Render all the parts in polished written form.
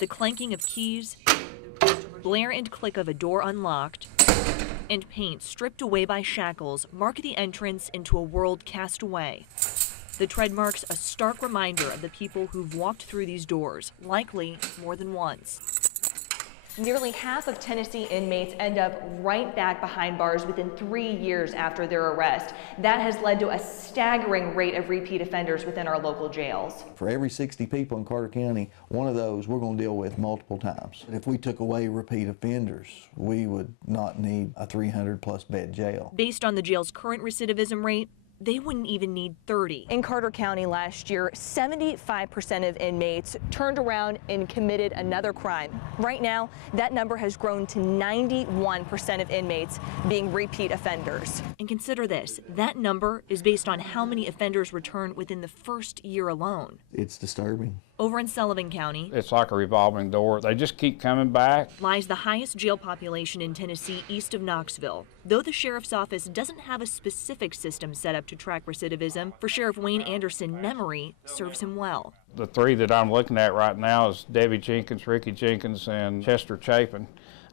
The clanking of keys, blare and click of a door unlocked, and paint stripped away by shackles mark the entrance into a world cast away. The tread marks a stark reminder of the people who've walked through these doors, likely more than once. Nearly half of Tennessee inmates end up right back behind bars within 3 years after their arrest. That has led to a staggering rate of repeat offenders within our local jails. For every 60 people in Carter County, one of those we're going to deal with multiple times. If we took away repeat offenders, we would not need a 300-plus bed jail. Based on the jail's current recidivism rate, they wouldn't even need 30. In Carter County last year, 75% of inmates turned around and committed another crime. Right now, that number has grown to 91% of inmates being repeat offenders. And consider this, that number is based on how many offenders return within the first year alone. It's disturbing. Over in Sullivan County, it's like a revolving door. They just keep coming back. Lies the highest jail population in Tennessee east of Knoxville. Though the sheriff's office doesn't have a specific system set up to track recidivism, for Sheriff Wayne Anderson, memory serves him well. The three that I'm looking at right now is Debbie Jenkins, Ricky Jenkins, and Chester Chapin.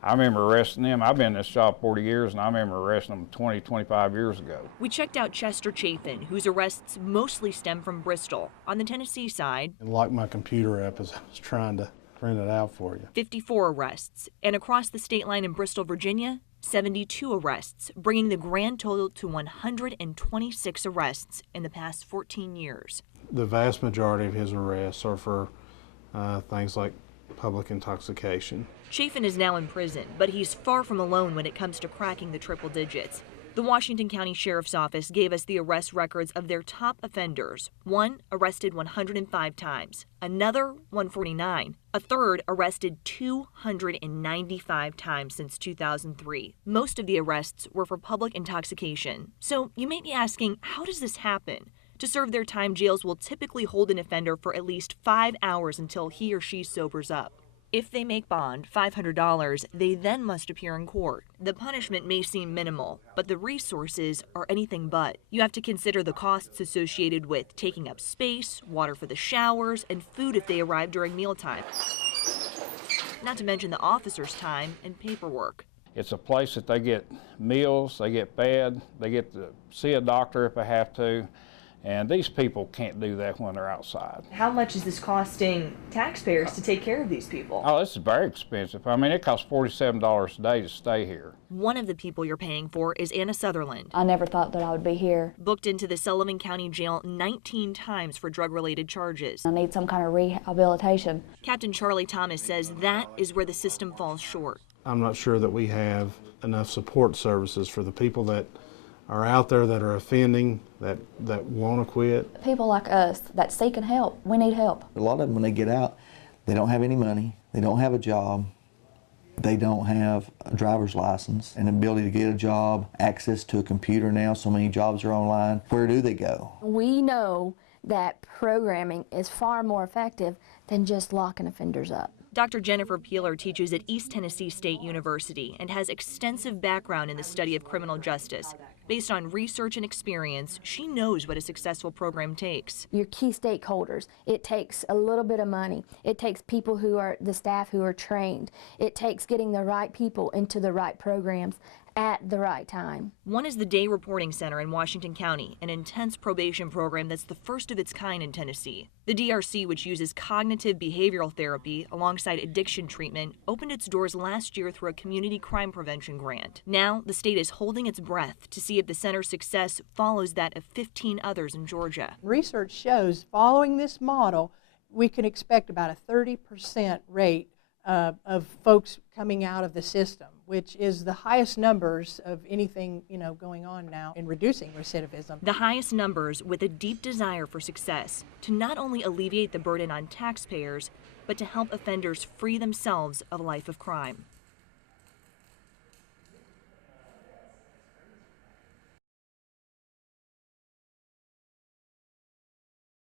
I remember arresting them. I've been in this job 40 years, and I remember arresting them 20, 25 years ago. We checked out Chester Chapin, whose arrests mostly stem from Bristol. On the Tennessee side, like my computer app as I was trying to print it out for you. 54 arrests. And across the state line in Bristol, Virginia, 72 arrests, bringing the grand total to 126 arrests in the past 14 years. The vast majority of his arrests are for things like public intoxication. Chafin is now in prison, but he's far from alone when it comes to cracking the triple digits. The Washington County Sheriff's Office gave us the arrest records of their top offenders. One arrested 105 times, another 149, a third arrested 295 times since 2003. Most of the arrests were for public intoxication. So you may be asking, how does this happen? To serve their time, jails will typically hold an offender for at least 5 hours until he or she sobers up. If they make bond, $500, they then must appear in court. The punishment may seem minimal, but the resources are anything but. You have to consider the costs associated with taking up space, water for the showers, and food if they arrive during mealtime. Not to mention the officer's time and paperwork. It's a place that they get meals, they get fed, they get to see a doctor if they have to. And these people can't do that when they're outside. How much is this costing taxpayers to take care of these people? Oh, this is very expensive. I mean, it costs $47 a day to stay here. One of the people you're paying for is Anna Sutherland. I never thought that I would be here. Booked into the Sullivan County Jail 19 times for drug-related charges. I need some kind of rehabilitation. Captain Charlie Thomas says that is where the system falls short. I'm not sure that we have enough support services for the people that are out there that are offending, that want to quit. People like us that seeking help, we need help. A lot of them, when they get out, they don't have any money, they don't have a job, they don't have a driver's license, and ability to get a job, access to a computer now, so many jobs are online. Where do they go? We know that programming is far more effective than just locking offenders up. Dr. Jennifer Peeler teaches at East Tennessee State University and has extensive background in the study of criminal justice. Based on research and experience, she knows what a successful program takes. Your key stakeholders. It takes a little bit of money. It takes people who are, the staff who are trained. It takes getting the right people into the right programs at the right time. One is the Day Reporting Center in Washington County, an intense probation program that's the first of its kind in Tennessee. The DRC, which uses cognitive behavioral therapy alongside addiction treatment, opened its doors last year through a community crime prevention grant. Now, the state is holding its breath to see if the center's success follows that of 15 others in Georgia. Research shows following this model, we can expect about a 30% rate of folks coming out of the system, which is the highest numbers of anything, going on now in reducing recidivism. The highest numbers with a deep desire for success to not only alleviate the burden on taxpayers, but to help offenders free themselves of a life of crime.